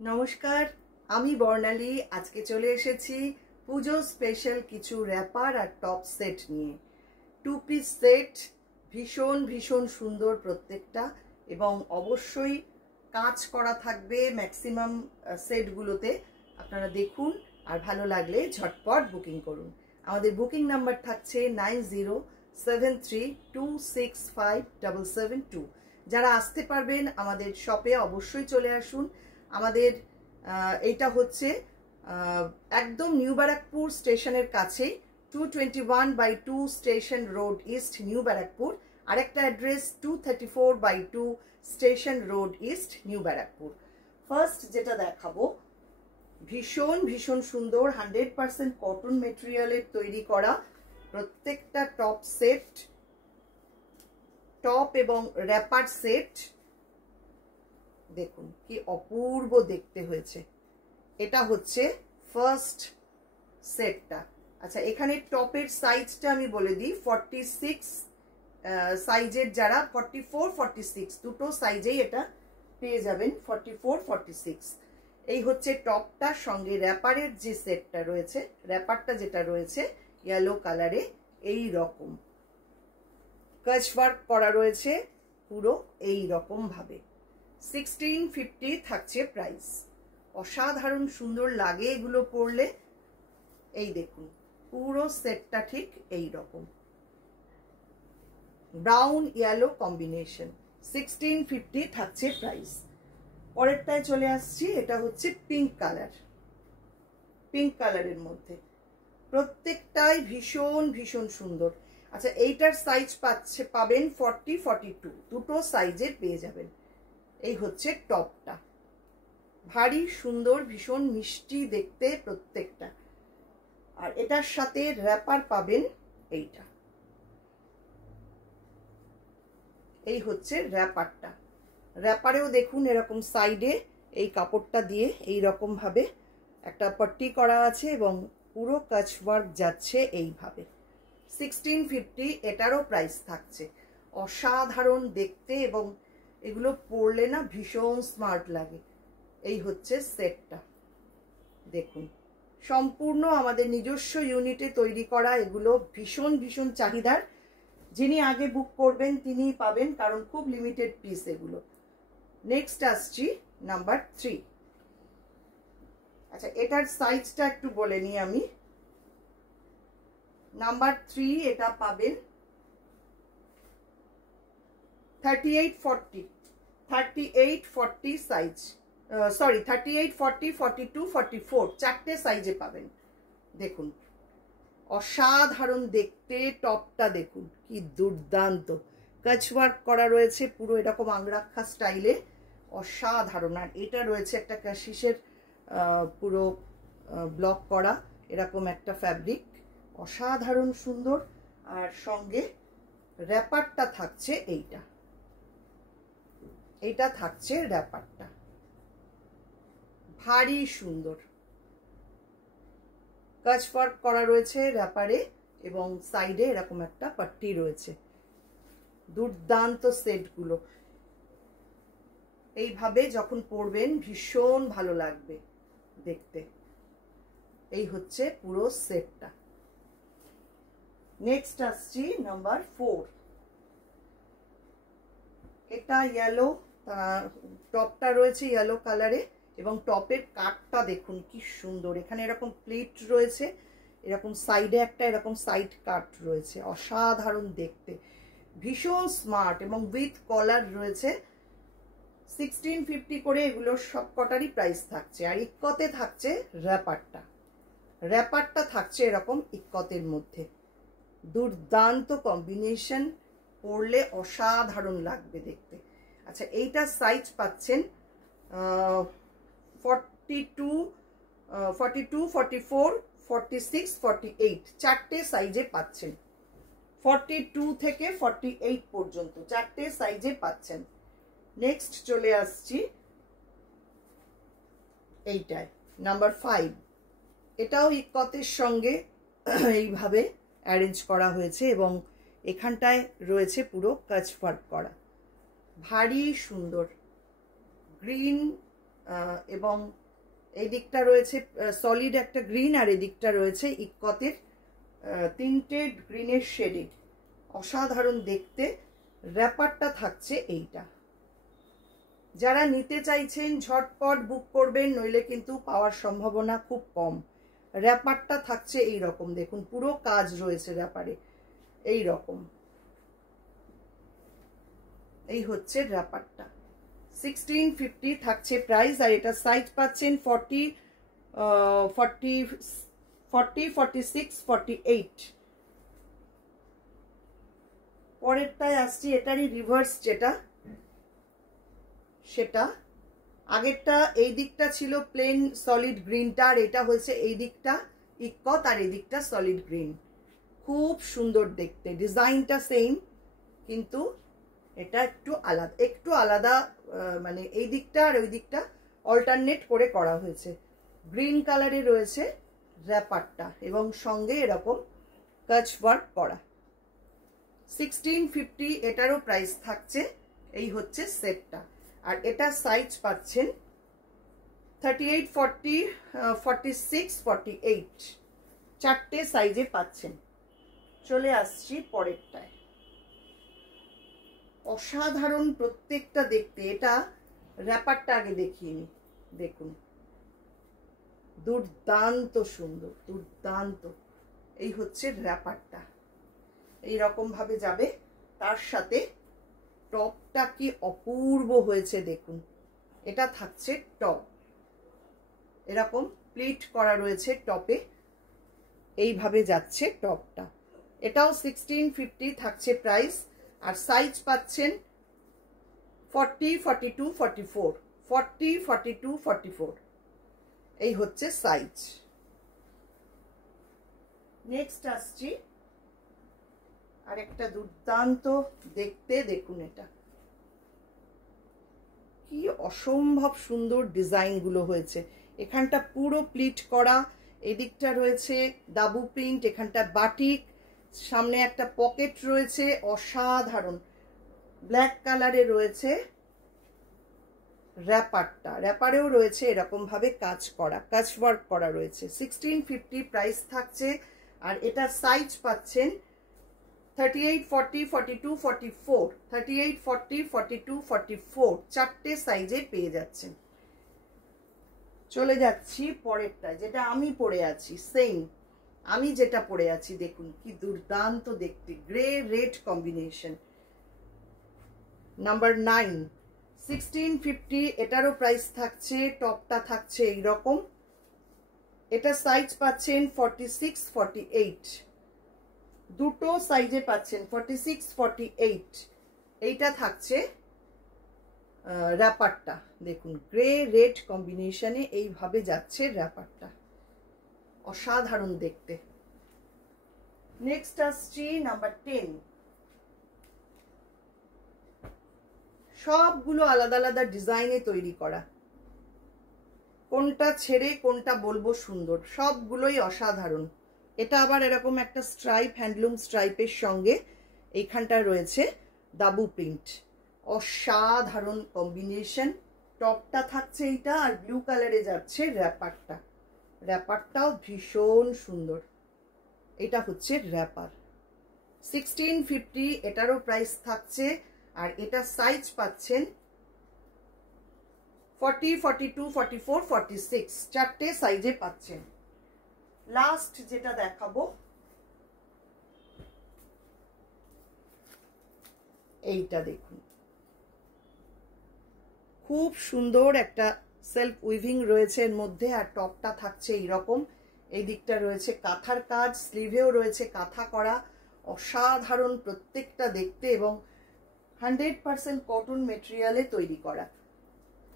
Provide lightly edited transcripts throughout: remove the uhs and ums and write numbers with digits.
নমস্কার, আমি বর্ণালী। আজকে চলে এসেছি পুজো স্পেশাল কিছু র‍্যাপার আর টপ সেট নিয়ে। 2 পিস সেট, ভীষণ ভীষণ সুন্দর প্রত্যেকটা, এবং অবশ্যই কাজ করা থাকবে ম্যাক্সিমাম সেটগুলোতে। আপনারা দেখুন, আর ভালো লাগলে ঝটপট বুকিং করুন। আমাদের বুকিং নাম্বার থাকছে 9073265772। যারা আসতে পারবেন আমাদের শপে অবশ্যই চলে আসুন। আমাদের এইটা হচ্ছে একদম নিউ ব্যারাকপুর স্টেশনের কাছে, 221/2 station road east, new Barrackpore. আরেকটা address 234/2 station road east, new Barrackpore. First যেটা দেখাবো, ভীষণ ভীষণ সুন্দর 100% কটন মেটেরিয়ালের তৈরি করা প্রত্যেকটা টপ সেট, টপ এবং র‍্যাপার সেট। দেখুন কি অপূর্ব দেখতে হয়েছে। এটা হচ্ছে ফার্স্ট সেটটা। আচ্ছা, এখানে টপের সাইজটা আমি বলে দিই। 46 সাইজের, যারা 44 46 দুটো সাইজেই এটা পেয়ে যাবেন। 44 46 এই হচ্ছে টপটার সঙ্গে র‍্যাপারের যে সেটটা রয়েছে, র‍্যাপারটা যেটা রয়েছে ইয়েলো কালারে, এই রকম কাচ ওয়ার্ক করা রয়েছে পুরো এই রকম ভাবে। 1650 থাকছে প্রাইস। অসাধারণ সুন্দর লাগে এগুলো পরলে। এই দেখুন পুরো সেটটা ঠিক এই রকম, ব্রাউন ইয়েলো কম্বিনেশন। 1650 থাকছে প্রাইস। পরেরটায় চলে আসছি। এটা হচ্ছে পিঙ্ক কালার, পিঙ্ক কালারের মধ্যে প্রত্যেকটাই ভীষণ ভীষণ সুন্দর। আচ্ছা, এইটার সাইজ পাবেন 40 42, দুটো সাইজের পেয়ে যাবেন। এই হচ্ছে টপটা, ভারী সুন্দর, ভীষণ মিষ্টি দেখতে প্রত্যেকটা। আর এটার সাথে র‍্যাপার পাবেন এইটা। এই হচ্ছে র‍্যাপারটা। র‍্যাপারেও দেখুন এরকম সাইডে এই কাপড়টা দিয়ে এই রকম ভাবে একটা পট্টি করা আছে এবং পুরো কাচ ওয়ার্ক যাচ্ছে এইভাবে। 1650 এটারও প্রাইস থাকছে। অসাধারণ দেখতে, এবং এগুলো পরলে না ভীষণ স্মার্ট লাগে। এই হচ্ছে সেটটা। দেখুন সম্পূর্ণ আমাদের নিজস্ব ইউনিটে তৈরি করা এগুলো, ভীষণ ভীষণ চাহিদার। যিনি আগে বুক করবেন তিনিই পাবেন, কারণ খুব লিমিটেড পিস এগুলো। নেক্সট আসছি নাম্বার 3। আচ্ছা, এটার সাইজটা একটু বলে নিই আমি। নাম্বার 3 এটা পাবেন 3840 সাইজ, সরি 38 40 42 44 চারটে সাইজে পাবেন। দেখুন অসাধারণ দেখতে টপটা, দেখুন কি দুর্দান্ত কাচ ওয়ার্ক করা রয়েছে পুরো এরকম আংরাক্ষা স্টাইলে, অসাধারণ। আর এটা রয়েছে একটা কাশিসের পুরো ব্লক করা এরকম একটা ফ্যাব্রিক, অসাধারণ সুন্দর। আর সঙ্গে র‍্যাপারটা থাকছে এইটা, এইটা থাকছে র‍্যাপারটা, ভারী সুন্দর কাচ ওয়ার্ক করা রয়েছে র‍্যাপারে, এবং সাইডে এরকম একটা পাট্টি রয়েছে। দুর্দান্ত সেটগুলো, এইভাবে যখন পরবেন ভীষণ ভালো লাগবে দেখতে। এই হচ্ছে পুরো সেটটা। নেক্সট আসছি নাম্বার 4। এটা ইয়েলো, টপটা রয়েছে ইয়েলো কালারে, এবং টপের কাটটা দেখুন কি সুন্দর। এখানে এরকম প্লিট রয়েছে, এরকম সাইডে একটা এরকম সাইড কাট রয়েছে, অসাধারণ দেখতে, ভীষণ স্মার্ট, এবং উইথ কলার রয়েছে। 1650 করে এগুলোর সব কটারই প্রাইস থাকছে। আর ইক্কতে থাকছে র‍্যাপারটা, র‍্যাপারটা থাকছে এরকম ইক্কতের মধ্যে। দুর্দান্ত কম্বিনেশন, পরলে অসাধারণ লাগবে দেখতে। আচ্ছা, এইটার সাইজ পাচ্ছেন 42 44 46 48 চারটে সাইজে পাচ্ছেন। 42 থেকে 48 পর্যন্ত চারটে সাইজে পাচ্ছেন। নেক্সট চলে আসছি এইটায়, নাম্বার 5। এটাও ইক্কতের সঙ্গে এইভাবে অ্যারেঞ্জ করা হয়েছে, এবং এখানটায় রয়েছে পুরো কাচ ওয়ার্ক করা, ভারী সুন্দর গ্রিন এবং এই দিকটা রয়েছে সলিড একটা গ্রিন, আর এই দিকটা রয়েছে ইক্কতের তিনটে গ্রিনের শেডে। অসাধারণ দেখতে। র্যাপারটা থাকছে এইটা। যারা নিতে চাইছেন ঝটপট বুক করবেন, নইলে কিন্তু পাওয়ার সম্ভাবনা খুব কম। র্যাপারটা থাকছে এই রকম, দেখুন পুরো কাজ রয়েছে র্যাপারে এই রকম। এই হচ্ছে র্যাপারটা। 1650 থাকছে প্রাইস, আর এটা সাইজ পাচ্ছেন 40, 46, 48। পরেরটায় আসছি, এটারই রিভার্স যেটা, সেটা আগেরটা এই দিকটা ছিল প্লেন সলিড গ্রিনটা, আর এটা হয়েছে এই দিকটা ইক্কত আর এই দিকটা সলিড গ্রিন। খুব সুন্দর দেখতে, ডিজাইনটা সেম কিন্তু এটা একটু আলাদা, মানে এই দিকটা আর ওই দিকটা অল্টারনেট করে করা হয়েছে। গ্রিন কালারে রয়েছে র্যাপারটা এবং সঙ্গে এরকম কাচ ওয়ার্ক করা। 1650 এটারও প্রাইস থাকছে। এই হচ্ছে সেটটা, আর এটা সাইজ পাচ্ছেন 38, 40, 46, 48 চারটে সাইজে পাচ্ছেন। চলে আসছি পরেরটায়। অসাধারণ প্রত্যেকটা দেখতে। এটা র্যাপারটা আগে দেখিয়ে নি, দেখুন দুর্দান্ত সুন্দর, দুর্দান্ত। এই হচ্ছে র্যাপারটা, এইরকম ভাবে যাবে। তার সাথে টপটা কি অপূর্ব হয়েছে দেখুন। এটা থাকছে টপ, এরকম প্লিট করা রয়েছে টপে, এইভাবে যাচ্ছে টপটা। এটাও 1650 থাকছে প্রাইস, আর সাইজ পাচ্ছেন 40, 42, 44, 40, 42, 44। এই হচ্ছে সাইজ। নেক্সট আসছি আরেকটা দুর্দান্ত দেখতে, দেখুন এটা কি অসম্ভব সুন্দর ডিজাইন গুলো হয়েছে। এখানটা পুরো প্লিট করা, এদিকটা রয়েছে দাবু প্রিন্ট, এখানটা বাটিক, সামনে একটা পকেট রয়েছে অসাধারণ। ব্ল্যাক কালারে রয়েছে র্যাপারটা, র্যাপারেও রয়েছে এরকম ভাবে কাজ করা, কাজ ওয়ার্ক করা রয়েছে। 1650 প্রাইস থাকছে, আর এটা সাইজ পাচ্ছেন 38, 40, 42, 44, 38, 40, 42, 44 চারটে সাইজে পেয়ে যাচ্ছেন। চলে যাচ্ছি পরেরটা, যেটা আমি পরে আছি, সেম আমি যেটা পরে আছি। দেখুন কি দুর্দান্ত দেখতে, গ্রে রেড কম্বিনেশন। নাম্বার 9, 1650 এটারও প্রাইস থাকছে। টপটা থাকছে এইরকম। এটা সাইজ পাচ্ছেন 46, 48 দুটো সাইজে পাচ্ছেন, 46, 48। এইটা থাকছে র্যাপারটা, দেখুন গ্রে রেড কম্বিনেশনে এইভাবে যাচ্ছে র্যাপারটা, অসাধারণ দেখতে। নেক্সট আসছি নাম্বার 10। সবগুলো আলাদা আলাদা ডিজাইনে তৈরি করা, কোনটা ছেড়ে কোনটা বলবো সুন্দর, সবগুলোই অসাধারণ। এটা আবার এরকম একটা স্ট্রাইপ, হ্যান্ডলুম স্ট্রাইপের সঙ্গে এইখানটা রয়েছে দাবু প্রিন্ট, অসাধারণ কম্বিনেশন। টপটা থাকছে এইটা, আর ব্লু কালারে যাচ্ছে র্যাপারটা। র্যাপারটাও ভীষণ সুন্দর। এটা হচ্ছে র্যাপার। 1650 এটারও প্রাইস থাকছে, আর এটা সাইজ পাচ্ছেন 40, 42, 44, 46 চারটে সাইজে পাচ্ছেন। লাস্ট যেটা দেখাবো এইটা দেখুন, খুব সুন্দর একটা সেলফ উইভিং রয়েছে এর মধ্যে, আর টপটা থাকছে এইরকম। এই দিকটা রয়েছে কাঁথার কাজ, স্লিভেও রয়েছে কাঁথা করা, অসাধারণ প্রত্যেকটা দেখতে, এবং 100% কটন মেটেরিয়ালে তৈরি করা।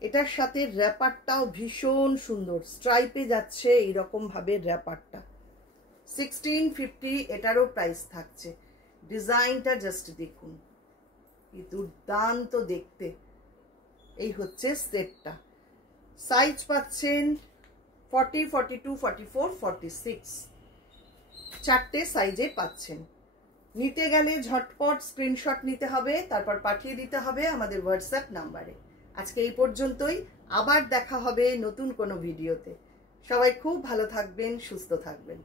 এটার সাথে র্যাপারটাও ভীষণ সুন্দর, স্ট্রাইপে যাচ্ছে এইরকম ভাবে র্যাপারটা। 1650 এটারও প্রাইস থাকছে। ডিজাইনটা জাস্ট দেখুন কি দুর্দান্ত দেখতে। এই হচ্ছে সেটটা। সাইজ পাচ্ছেন 40, 42, 44, 46 চারটে সাইজে পাচ্ছেন। নিতে গেলে ঝটপট স্ক্রিনশট নিতে হবে, তারপর পাঠিয়ে দিতে হবে আমাদের হোয়াটসঅ্যাপ নাম্বারে। আজকে এই পর্যন্তই, আবার দেখা হবে নতুন কোনো ভিডিওতে। সবাই খুব ভালো থাকবেন, সুস্থ থাকবেন।